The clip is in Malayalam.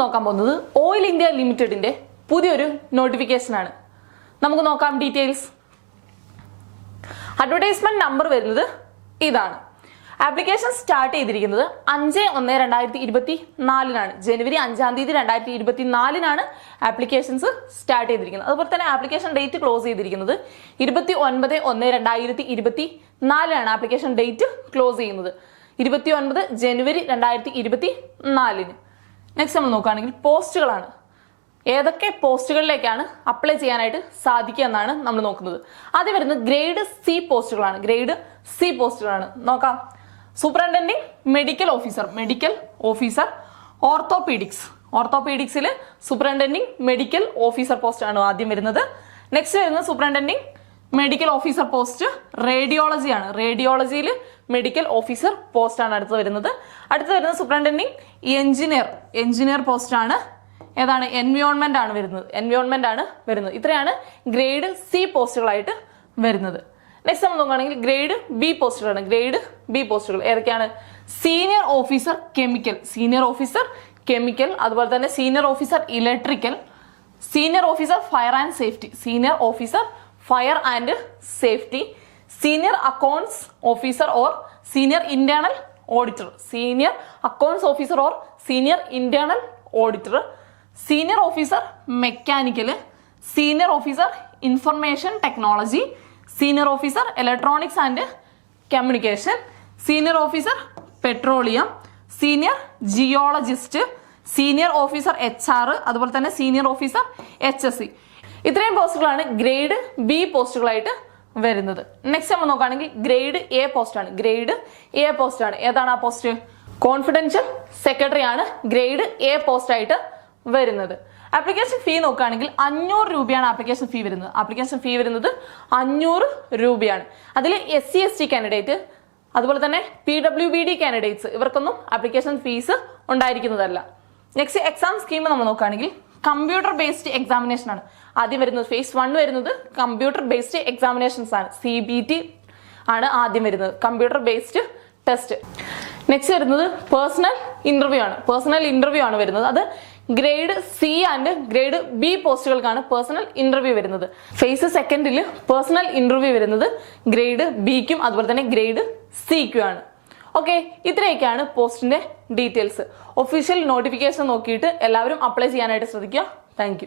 നോക്കാൻ പോകുന്നത് ഓയിൽ ഇന്ത്യ ലിമിറ്റഡിന്റെ പുതിയൊരു നോട്ടിഫിക്കേഷൻ ആണ്. നമുക്ക് നോക്കാം ഡീറ്റെയിൽസ് അഡ്വർടൈസ്മെന്റ് നമ്പർ വരുന്നത് ഇതാണ്. ആപ്ലിക്കേഷൻ സ്റ്റാർട്ട് ചെയ്തിരിക്കുന്നത് അഞ്ച് ഒന്ന് രണ്ടായിരത്തി ഇരുപത്തി നാലിനാണ് ജനുവരി അഞ്ചാം തീയതി രണ്ടായിരത്തി ഇരുപത്തി നാലിനാണ് ആപ്ലിക്കേഷൻസ് സ്റ്റാർട്ട് ചെയ്തിരിക്കുന്നത്. അതുപോലെ തന്നെ ആപ്ലിക്കേഷൻ ഡേറ്റ് ക്ലോസ് ചെയ്തിരിക്കുന്നത് ഇരുപത്തി ഒൻപത് ഒന്ന് രണ്ടായിരത്തി ഇരുപത്തി നാലിനാണ് ആപ്ലിക്കേഷൻ ഡേറ്റ് ക്ലോസ് ചെയ്യുന്നത്. ഇരുപത്തി ഒൻപത് ജനുവരി രണ്ടായിരത്തി ഇരുപത്തി നാലിന് നെക്സ്റ്റ് നമ്മൾ നോക്കുകയാണെങ്കിൽ പോസ്റ്റുകളാണ്. ഏതൊക്കെ പോസ്റ്റുകളിലേക്കാണ് അപ്ലൈ ചെയ്യാനായിട്ട് സാധിക്കുക എന്നാണ് നമ്മൾ നോക്കുന്നത്. ആദ്യം വരുന്നത് ഗ്രേഡ് സി പോസ്റ്റുകളാണ്. ഗ്രേഡ് സി പോസ്റ്റുകളാണ്. നോക്കാം. Superintending medical officer medical officer orthopaedics ഓർത്തോപീഡിക്സിൽ superintending medical officer പോസ്റ്റാണ് ആദ്യം വരുന്നത്. നെക്സ്റ്റ് വരുന്നത് superintending medical officer post radiology ആണ്. റേഡിയോളജിയിൽ മെഡിക്കൽ ഓഫീസർ പോസ്റ്റാണ് അടുത്ത് വരുന്നത്. അടുത്ത് വരുന്നത് സൂപ്രണ്ടൻഡിങ് എഞ്ചിനീയർ എഞ്ചിനീയർ പോസ്റ്റാണ് ഏതാണ്? എൻവിയോൺമെന്റ് ആണ് വരുന്നത്. എൻവിയോൺമെന്റ് ആണ് വരുന്നത്. ഇത്രയാണ് ഗ്രേഡ് സി പോസ്റ്റുകളായിട്ട് വരുന്നത്. നെക്സ്റ്റ് നമ്മൾ നോക്കുകയാണെങ്കിൽ ഗ്രേഡ് ബി പോസ്റ്റുകളാണ് ഗ്രേഡ് ബി പോസ്റ്റുകൾ ഏതൊക്കെയാണ്? Senior officer chemical senior officer chemical അതുപോലെ തന്നെ senior officer electrical senior officer fire and safety senior officer fire and safety senior accounts officer or senior internal auditor senior accounts officer or senior internal auditor senior officer mechanical senior officer information technology senior officer electronics and communication senior officer petroleum senior geologist senior officer H R അതുപോലെ തന്നെ senior officer H S C ഇത്രയും പോസ്റ്റുകളാണ് ഗ്രേഡ് ബി പോസ്റ്റുകളായിട്ട് വരുന്നത്. നെക്സ്റ്റ് നമ്മൾ നോക്കുകയാണെങ്കിൽ ഗ്രേഡ് എ പോസ്റ്റ് ആണ് ഗ്രേഡ് എ പോസ്റ്റ് ആണ് ഏതാണ് ആ പോസ്റ്റ്? കോൺഫിഡൻഷ്യൽ സെക്രട്ടറി ആണ് ഗ്രേഡ് എ പോസ്റ്റ് ആയിട്ട് വരുന്നത്. ആപ്ലിക്കേഷൻ ഫീ നോക്കുകയാണെങ്കിൽ അഞ്ഞൂറ് രൂപയാണ് ആപ്ലിക്കേഷൻ ഫീ വരുന്നത്. ആപ്ലിക്കേഷൻ ഫീ വരുന്നത് അഞ്ഞൂറ് രൂപയാണ്. അതിൽ S C S T candidate അതുപോലെ തന്നെ P W B D candidates ഇവർക്കൊന്നും ആപ്ലിക്കേഷൻ ഫീസ് ഉണ്ടായിരിക്കുന്നതല്ല. നെക്സ്റ്റ് എക്സാം സ്കീം നമ്മൾ നോക്കുകയാണെങ്കിൽ കമ്പ്യൂട്ടർ ബേസ്ഡ് എക്സാമിനേഷൻ ആണ്. ആദ്യം വരുന്നത് ഫേസ് വൺ വരുന്നത് കമ്പ്യൂട്ടർ ബേസ്ഡ് എക്സാമിനേഷൻസ് ആണ്. സി ബി ടി ആണ് ആദ്യം വരുന്നത്. കമ്പ്യൂട്ടർ ബേസ്ഡ് ടെസ്റ്റ് നെക്സ്റ്റ് വരുന്നത് പേഴ്സണൽ ഇന്റർവ്യൂ ആണ്. പേഴ്സണൽ ഇന്റർവ്യൂ ആണ് വരുന്നത്. അത് grade C and grade B പോസ്റ്റുകൾക്കാണ് personal interview വരുന്നത്. ഫേസ് സെക്കൻഡിൽ പേഴ്സണൽ ഇന്റർവ്യൂ വരുന്നത് ഗ്രേഡ് ബിക്കും അതുപോലെ തന്നെ ഗ്രേഡ് സിക്കും ആണ്. ഓക്കെ ഇത്രയൊക്കെയാണ് പോസ്റ്റിന്റെ ഡീറ്റെയിൽസ് ഒഫീഷ്യൽ നോട്ടിഫിക്കേഷൻ നോക്കിയിട്ട് എല്ലാവരും അപ്ലൈ ചെയ്യാനായിട്ട് ശ്രദ്ധിക്കുക. താങ്ക്